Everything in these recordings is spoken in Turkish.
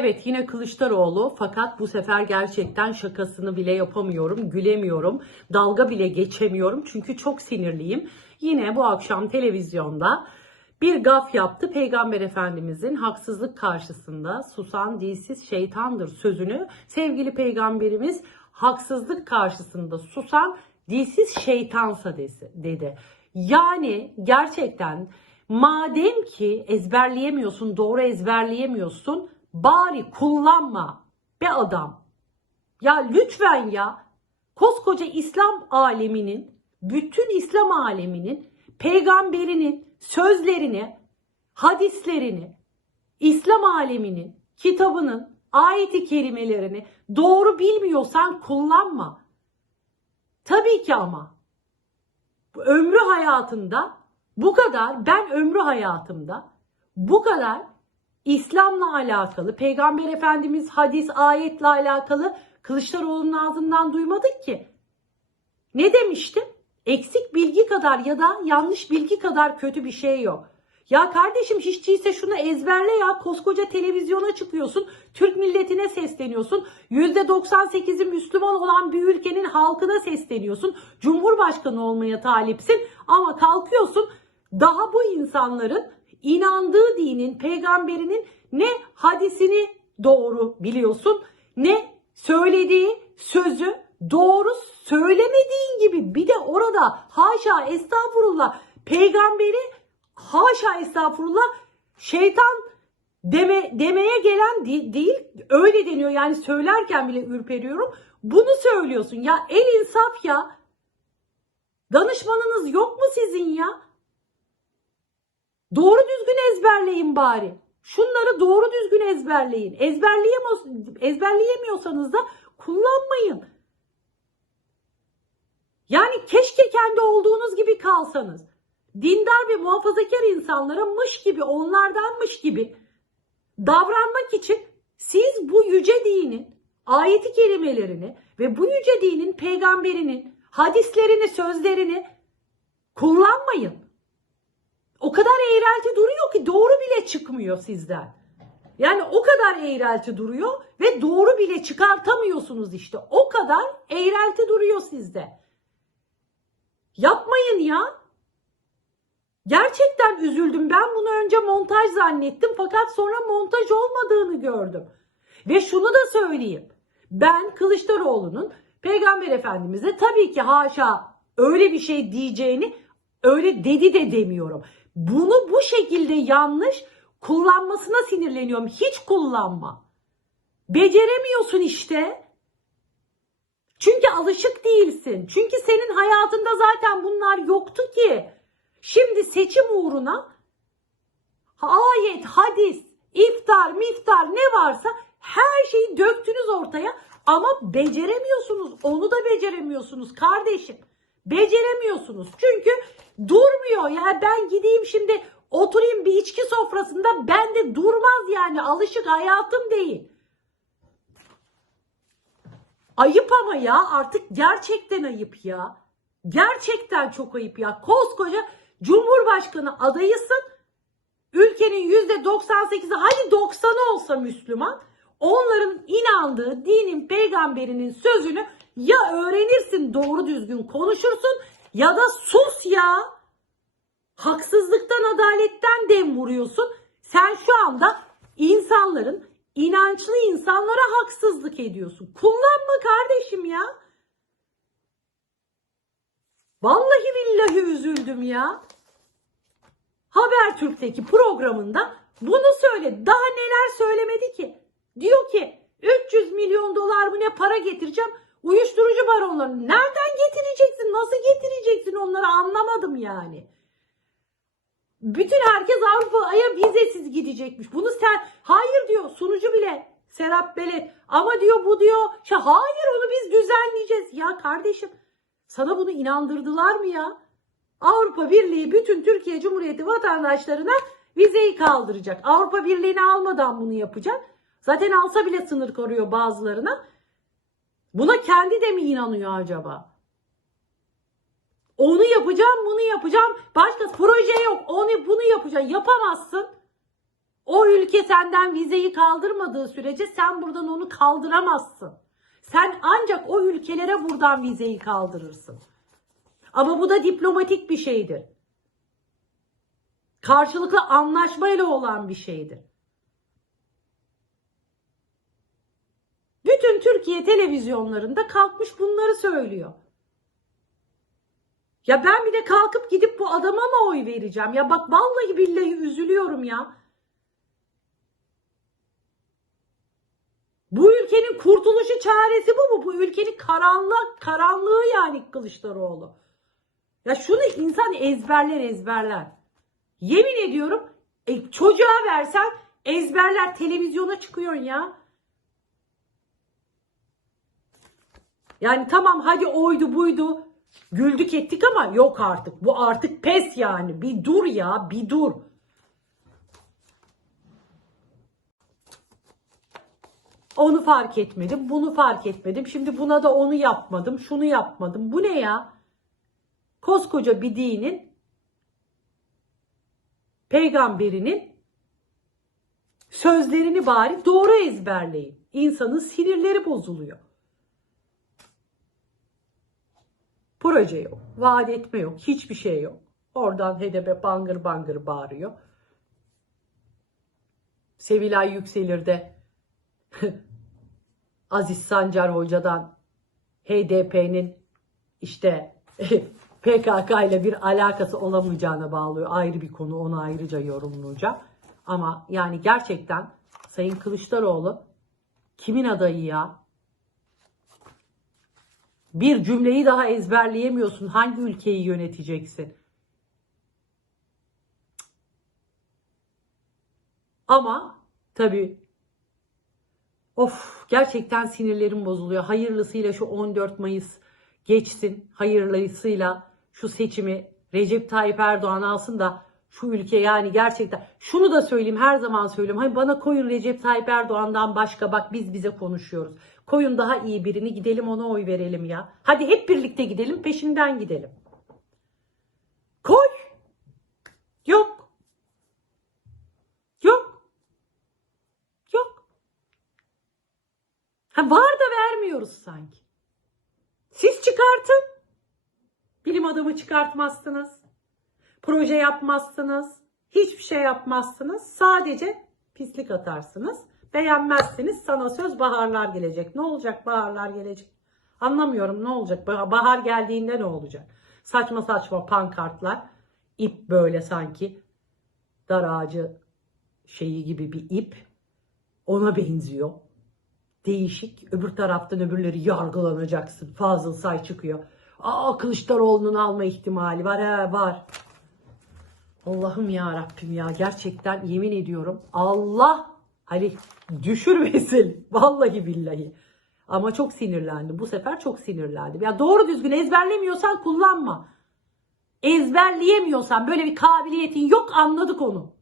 Evet yine Kılıçdaroğlu fakat bu sefer gerçekten şakasını bile yapamıyorum, gülemiyorum, dalga bile geçemiyorum çünkü çok sinirliyim. Yine bu akşam televizyonda bir gaf yaptı. Peygamber Efendimizin haksızlık karşısında susan dilsiz şeytandır sözünü sevgili peygamberimiz haksızlık karşısında susan dilsiz şeytansa dedi. Yani gerçekten madem ki ezberleyemiyorsun, doğru ezberleyemiyorsun bari kullanma be adam. Ya lütfen ya koskoca İslam aleminin, bütün İslam aleminin peygamberinin sözlerini, hadislerini, İslam aleminin kitabının ayeti kerimelerini doğru bilmiyorsan kullanma. Tabii ki ama ömrü hayatında bu kadar ben ömrü hayatımda bu kadar İslam'la alakalı, Peygamber Efendimiz hadis, ayetle alakalı Kılıçdaroğlu'nun ağzından duymadık ki. Ne demiştim? Eksik bilgi kadar ya da yanlış bilgi kadar kötü bir şey yok. Ya kardeşim hiç değilse şunu ezberle ya. Koskoca televizyona çıkıyorsun. Türk milletine sesleniyorsun. %98'i Müslüman olan bir ülkenin halkına sesleniyorsun. Cumhurbaşkanı olmaya talipsin. Ama kalkıyorsun daha bu insanların inandığı dinin, peygamberinin ne hadisini doğru biliyorsun ne söylediği sözü doğru söylemediğin gibi. Bir de orada haşa estağfurullah peygamberi haşa estağfurullah şeytan deme, demeye gelen de- değil öyle deniyor. Yani söylerken bile ürperiyorum. Bunu söylüyorsun. Ya el insaf ya. Danışmanınız yok mu sizin ya Doğru düzgün ezberleyin bari. Şunları doğru düzgün ezberleyin. Ezberleyemiyorsanız, da kullanmayın. Yani keşke kendi olduğunuz gibi kalsanız. Dindar ve muhafazakar insanlara mış gibi, onlardanmış gibi davranmak için siz bu yüce dinin ayeti kelimelerini ve bu yüce dinin peygamberinin hadislerini, sözlerini kullanmayın. O kadar eğrelti duruyor ki doğru bile çıkmıyor sizden. Yani o kadar eğrelti duruyor ve doğru bile çıkartamıyorsunuz işte. O kadar eğrelti duruyor sizde. Yapmayın ya. Gerçekten üzüldüm. Ben bunu önce montaj zannettim fakat sonra montaj olmadığını gördüm. Ve şunu da söyleyeyim. Ben Kılıçdaroğlu'nun Peygamber Efendimiz'e tabii ki haşa öyle bir şey diyeceğini öyle dedi de demiyorum. Bunu bu şekilde yanlış kullanmasına sinirleniyorum. Hiç kullanma. Beceremiyorsun işte. Çünkü alışık değilsin. Çünkü senin hayatında zaten bunlar yoktu ki. Şimdi seçim uğruna ayet, hadis, iftar, miftar ne varsa her şeyi döktünüz ortaya ama beceremiyorsunuz. Onu da beceremiyorsunuz kardeşim. Beceremiyorsunuz. Çünkü durmuyor. Yani ben gideyim şimdi oturayım bir içki sofrasında ben de durmaz yani. Alışık hayatım değil. Ayıp ama ya artık gerçekten ayıp ya. Gerçekten çok ayıp ya. Koskoca Cumhurbaşkanı adayısın. Ülkenin yüzde 98'i hadi 90'ı olsa Müslüman. Onların inandığı dinin peygamberinin sözünü ya öğrenirsin doğru düzgün konuşursun ya da sus ya. Haksızlıktan adaletten dem vuruyorsun. Sen şu anda insanların inançlı insanlara haksızlık ediyorsun. Kullanma kardeşim ya. Vallahi billahi üzüldüm ya. Habertürk'teki programında bunu söyledi. Daha neler söylemedi ki? Diyor ki 300 milyon dolar mı ne para getireceğim? Uyuşturucu baronlarını nereden getireceksin? Nasıl getireceksin onları anlamadım yani. Bütün herkes Avrupa'ya vizesiz gidecekmiş. Bunu sen hayır diyor sunucu bile Serap Beli ama diyor bu diyor şey, hayır onu biz düzenleyeceğiz. Ya kardeşim sana bunu inandırdılar mı ya? Avrupa Birliği bütün Türkiye Cumhuriyeti vatandaşlarına vizeyi kaldıracak. Avrupa Birliği'ni almadan bunu yapacak. Zaten alsa bile sınır koruyor bazılarına. Buna kendi de mi inanıyor acaba? Onu yapacağım, bunu yapacağım. Başka proje yok. Onu bunu yapacağım. Yapamazsın. O ülke senden vizeyi kaldırmadığı sürece sen buradan onu kaldıramazsın. Sen ancak o ülkelere buradan vizeyi kaldırırsın. Ama bu da diplomatik bir şeydir. Karşılıklı anlaşmayla olan bir şeydir. Türkiye televizyonlarında kalkmış bunları söylüyor. Ya ben bir de kalkıp gidip bu adama mı oy vereceğim? Ya bak vallahi billahi üzülüyorum ya. Bu ülkenin kurtuluşu çaresi bu mu? Bu ülkenin karanlık karanlığı yani Kılıçdaroğlu. Ya şunu insan ezberler ezberler. Yemin ediyorum e, çocuğa versen ezberler televizyona çıkıyorsun ya. Yani tamam hadi oydu buydu. Güldük ettik ama yok artık. Bu artık pes yani. Bir dur ya bir dur. Onu fark etmedim, bunu fark etmedim. Şimdi buna da onu yapmadım, şunu yapmadım. Bu ne ya? Koskoca bir dinin peygamberinin sözlerini bari doğru ezberleyin. İnsanın sinirleri bozuluyor. Proje yok, vaat etme yok, hiçbir şey yok. Oradan HDP bangır bangır bağırıyor. Sevilay Yükselir de Aziz Sancar Hoca'dan HDP'nin işte PKK ile bir alakası olamayacağına bağlıyor. Ayrı bir konu onu ayrıca yorumlayacağım. Ama yani gerçekten Sayın Kılıçdaroğlu kimin adayı ya? Bir cümleyi daha ezberleyemiyorsun. Hangi ülkeyi yöneteceksin? Ama tabii of gerçekten sinirlerim bozuluyor. Hayırlısıyla şu 14 Mayıs geçsin. Hayırlısıyla şu seçimi Recep Tayyip Erdoğan alsın da şu ülke yani gerçekten şunu da söyleyeyim her zaman söylüyorum. Hani bana koyun Recep Tayyip Erdoğan'dan başka bak biz bize konuşuyoruz. Koyun daha iyi birini gidelim ona oy verelim ya. Hadi hep birlikte gidelim peşinden gidelim. Koy. Yok. Yok. Yok. Ha var da vermiyoruz sanki. Siz çıkartın. Bilim adamı çıkartmazsınız. Proje yapmazsınız. Hiçbir şey yapmazsınız. Sadece pislik atarsınız. Beğenmezsiniz. Sana söz baharlar gelecek. Ne olacak baharlar gelecek? Anlamıyorum ne olacak? Bah- Bahar geldiğinde ne olacak? Saçma saçma pankartlar. ip böyle sanki. Dar ağacı şeyi gibi bir ip. Ona benziyor. Değişik. Öbür taraftan öbürleri yargılanacaksın. Fazıl Say çıkıyor. Aa Kılıçdaroğlu'nun alma ihtimali var. He var. Allah'ım ya Rabbim ya gerçekten yemin ediyorum Allah hani düşürmesin vallahi billahi. Ama çok sinirlendim. Bu sefer çok sinirlendim. Ya doğru düzgün ezberlemiyorsan kullanma. Ezberleyemiyorsan böyle bir kabiliyetin yok anladık onu.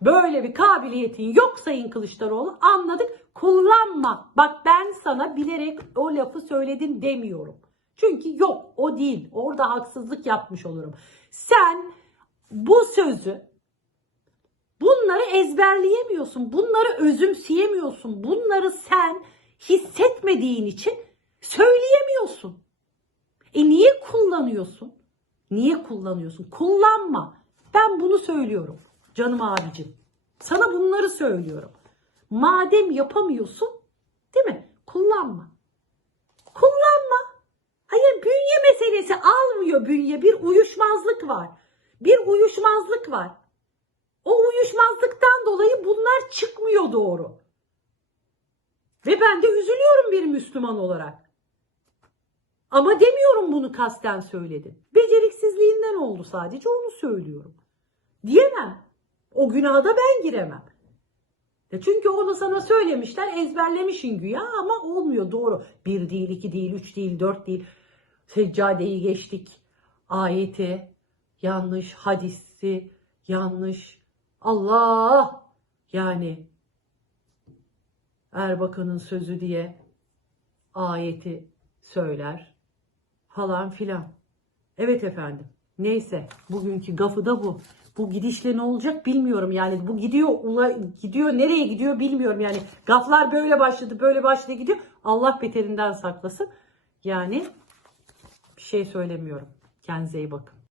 Böyle bir kabiliyetin yok Sayın Kılıçdaroğlu anladık. Kullanma. Bak ben sana bilerek o lafı söyledim demiyorum. Çünkü yok o değil. Orada haksızlık yapmış olurum. Sen bu sözü bunları ezberleyemiyorsun. Bunları özümseyemiyorsun. Bunları sen hissetmediğin için söyleyemiyorsun. E niye kullanıyorsun? Niye kullanıyorsun? Kullanma. Ben bunu söylüyorum canım abicim. Sana bunları söylüyorum. Madem yapamıyorsun, değil mi? Kullanma. Kullanma. Hayır bünye meselesi almıyor bünye. Bir uyuşmazlık var. Bir uyuşmazlık var. O uyuşmazlıktan dolayı bunlar çıkmıyor doğru. Ve ben de üzülüyorum bir Müslüman olarak. Ama demiyorum bunu kasten söyledim. Beceriksizliğinden oldu sadece onu söylüyorum. Diyemem. O günaha da ben giremem. E çünkü onu sana söylemişler ezberlemişin güya ama olmuyor doğru. Bir değil, iki değil, üç değil, dört değil. Seccadeyi geçtik. Ayeti yanlış, hadisi yanlış. Allah yani Erbakan'ın sözü diye ayeti söyler falan filan. Evet efendim. Neyse bugünkü gafı da bu. bu gidişle ne olacak bilmiyorum yani bu gidiyor ula, gidiyor nereye gidiyor bilmiyorum yani gaflar böyle başladı böyle başladı gidiyor Allah beterinden saklasın yani bir şey söylemiyorum kendinize iyi bakın.